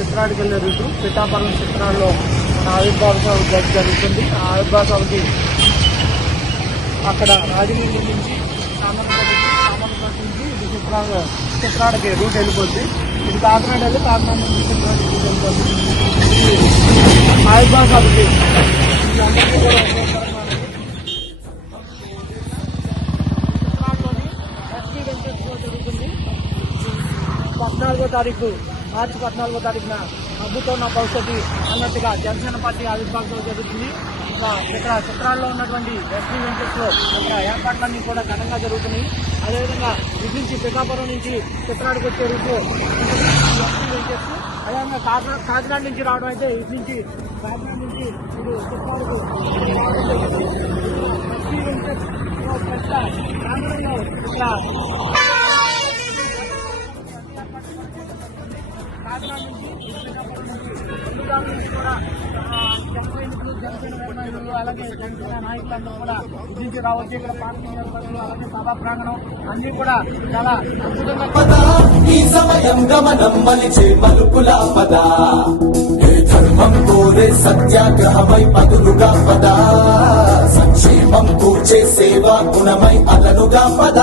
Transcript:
చిత్రాడికి వెళ్ళే రూటు పిఠాపురం చిత్రాల్లో మన ఆవిర్భావ సభ జరుగుతుంది. ఆ ఆవిర్భావ సభకి అక్కడ రాజమండ్రి నుంచి సామర్లపేట నుంచి ఇది చిత్రాడికి రూట్ వెళ్ళిపోద్ది. ఇది కాకినాడ వెళ్ళి కాకినాడ నుంచి చిత్రాడికి రూట్ వెళ్ళిపోతుంది. ఆవిర్భావ సభకి అందరికీ కూడా జరుగుతుంది. 14వ తారీఖు మార్చి 14వ తారీఖున అద్భుతం నా భవిష్యత్తు అన్నట్టుగా జనసేన పార్టీ ఆవిర్భావం జరుగుతుంది. ఇక్కడ చిత్రాల్లో ఉన్నటువంటి ఎస్పీ వెంకటేశ్లో ఇక్కడ ఏర్పాట్లన్నీ కూడా ఘనంగా జరుగుతున్నాయి. అదేవిధంగా ఇటు నుంచి పిఠాపురం నుంచి చిత్రాడికి వచ్చే రూట్లో ఎస్పీ వెంకటేష్, అదేవిధంగా కాకినాడ నుంచి రావడం అయితే ఇటు నుంచి కాకినాడ నుంచి ఇది చిత్రాలకు ఎస్పీ వెంకటేష్ ప్రాంగణంలో ఇక్కడ కాకినాడ నుంచి కూడా జనసేన అలాగే జనసేన నాయకులందరూ కూడా నుంచి రావచ్చు. ఇక్కడ పార్కింగ్ ఏర్పాట్లు అలాగే సభా ప్రాంగణం అన్ని కూడా చాలా అద్భుతంగా ఈ సమయం గమనం మలిచే మలుపుల పద ధర్మం కోరే సత్యాగ్రహమై పదులుగా పద సంక్షేమం కూర్చే సేవా గుణమై అలనుగా పద